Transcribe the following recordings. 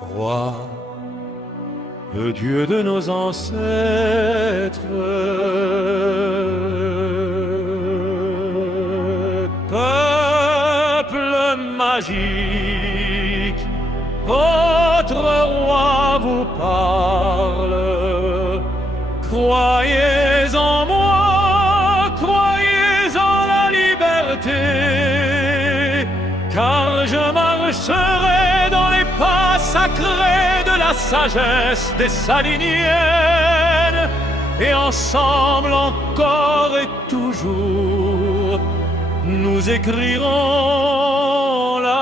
Roi, le Dieu de nos ancêtres, peuple magique, votre roi vous parle. Croyez en moi, croyez en la liberté, car je marcherai dans les pas sacrés de la sagesse des Saliniennes, et ensemble encore et toujours, nous écrirons l'avenir.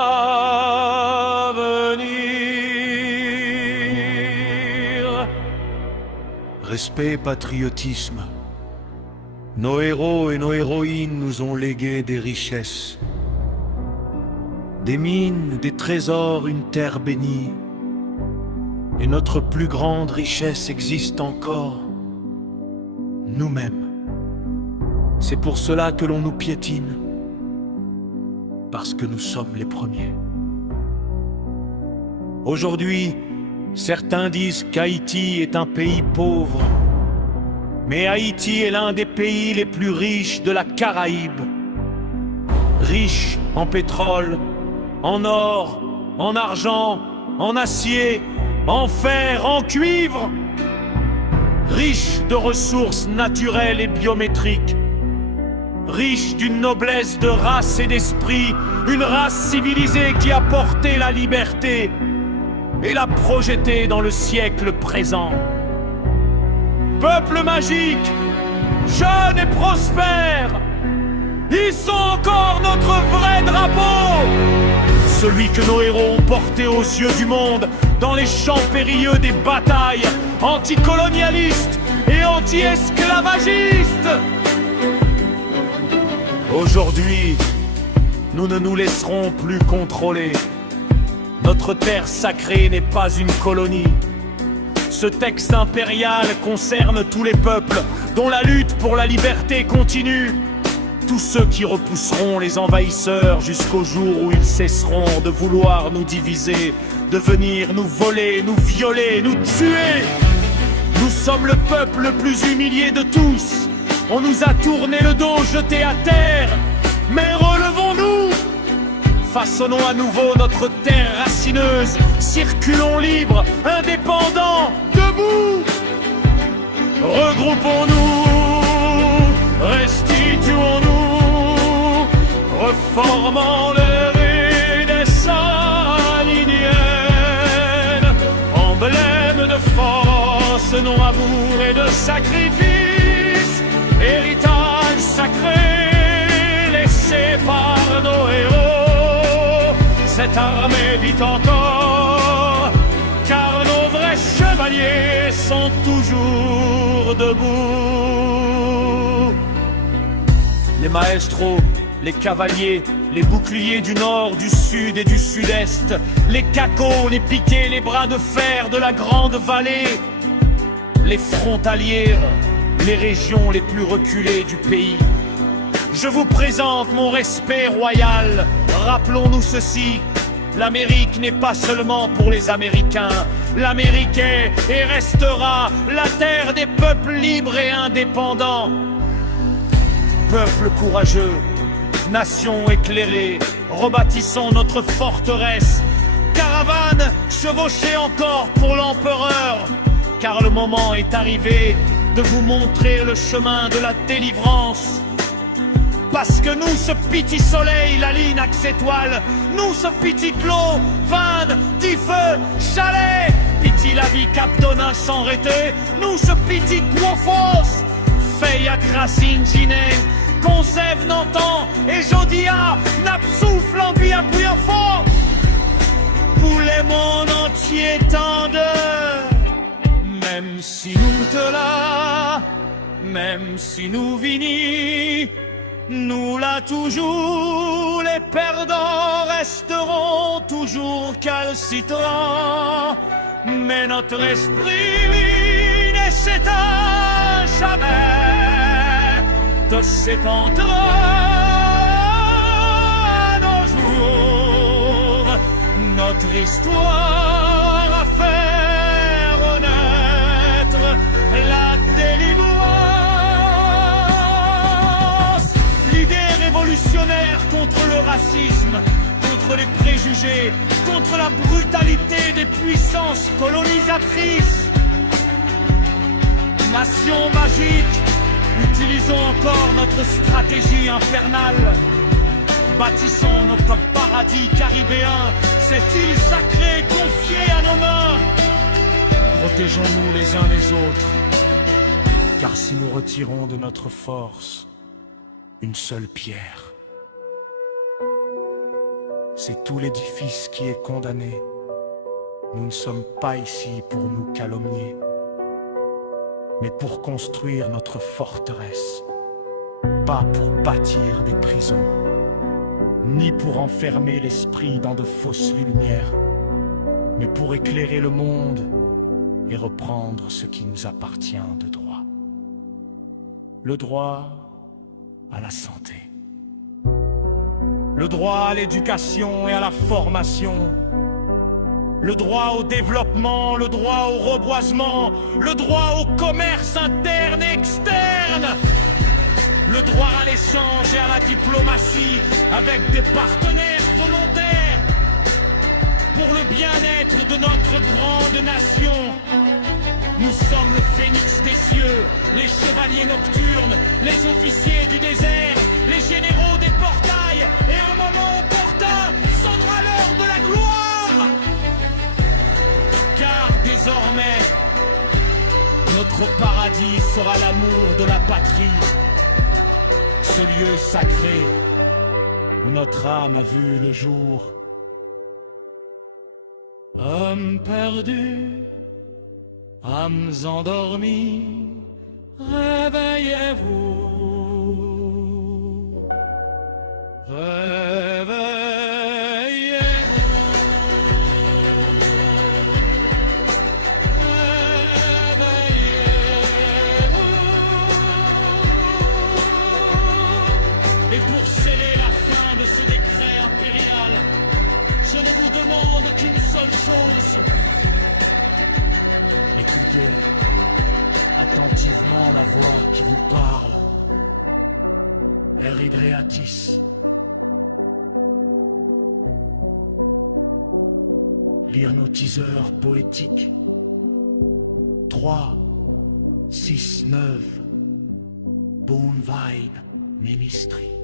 Respect et patriotisme. Nos héros et nos héroïnes nous ont légué des richesses. Des mines, des trésors, une terre bénie. Et notre plus grande richesse existe encore, nous-mêmes. C'est pour cela que l'on nous piétine, parce que nous sommes les premiers. Aujourd'hui, certains disent qu'Haïti est un pays pauvre, mais Haïti est l'un des pays les plus riches de la Caraïbe. Riche en pétrole, en or, en argent, en acier, en fer, en cuivre. Riche de ressources naturelles et biométriques. Riche d'une noblesse de race et d'esprit, une race civilisée qui a porté la liberté et l'a projetée dans le siècle présent. Peuple magique, jeune et prospère, ils sont encore notre vrai drapeau, celui que nos héros ont porté aux yeux du monde dans les champs périlleux des batailles anticolonialistes et anti-esclavagistes. Aujourd'hui, nous ne nous laisserons plus contrôler. Notre terre sacrée n'est pas une colonie. Ce texte impérial concerne tous les peuples dont la lutte pour la liberté continue. Tous ceux qui repousseront les envahisseurs jusqu'au jour où ils cesseront de vouloir nous diviser, de venir nous voler, nous violer, nous tuer. Nous sommes le peuple le plus humilié de tous. On nous a tourné le dos, jeté à terre. Mais relevons-nous, façonnons à nouveau notre terre racineuse. Circulons libres, indépendants, debout. Regroupons-nous, restituons-nous, reformons le riz des Saliniennes, emblème de force, non amour et de sacrifice, héritage sacré laissé par nos héros. Cette armée vit encore, car nos vrais chevaliers sont toujours debout. Les maestros, les cavaliers, les boucliers du nord, du sud et du sud-est, les cacos, les piquets, les bras de fer de la grande vallée, les frontaliers, les régions les plus reculées du pays. Je vous présente mon respect royal. Rappelons-nous ceci, l'Amérique n'est pas seulement pour les Américains. L'Amérique est et restera la terre des peuples libres et indépendants. Peuple courageux, nation éclairée, rebâtissons notre forteresse. Caravane chevauchée encore pour l'empereur, car le moment est arrivé de vous montrer le chemin de la délivrance. Parce que nous, ce petit soleil, la ligne axe étoile, nous, ce petit clos, Vannes, Diffeux, Chalet, piti la vie Cap Donin sans arrêter, nous, ce petit Guofos, Fey à Cracine, Ginet, Concève, Nantan, et Jodia, Napsouf, Lambi à Bouillafort, pour les mondes entiers tant de. Même si nous te là, même si nous vinis, nous là toujours, les perdants resteront toujours calcitrants. Mais notre esprit ne s'éteint jamais, de s'étendra à nos jours. Notre histoire le racisme, contre les préjugés, contre la brutalité des puissances colonisatrices. Nation magique, utilisons encore notre stratégie infernale. Bâtissons notre paradis caribéen, cette île sacrée confiée à nos mains. Protégeons-nous les uns les autres, car si nous retirons de notre force une seule pierre, c'est tout l'édifice qui est condamné. Nous ne sommes pas ici pour nous calomnier, mais pour construire notre forteresse, pas pour bâtir des prisons, ni pour enfermer l'esprit dans de fausses lumières, mais pour éclairer le monde et reprendre ce qui nous appartient de droit. Le droit à la santé, le droit à l'éducation et à la formation, le droit au développement, le droit au reboisement, le droit au commerce interne et externe, le droit à l'échange et à la diplomatie avec des partenaires volontaires pour le bien-être de notre grande nation. Nous sommes le phénix des cieux, les chevaliers nocturnes, les officiers du désert, les généraux des portails, et au moment opportun sonnera l'heure de la gloire. Car désormais, notre paradis sera l'amour de la patrie, ce lieu sacré où notre âme a vu le jour. Hommes perdus, âmes endormies, réveillez-vous, réveillez-vous, réveillez-vous. Et pour sceller la fin de ce décret impérial, je ne vous demande qu'une seule chose. Écoutez attentivement la voix qui vous parle. Eridreatis. L'hypnotiseur poétique. 3, 6, 9. Bone Vibe Ministry.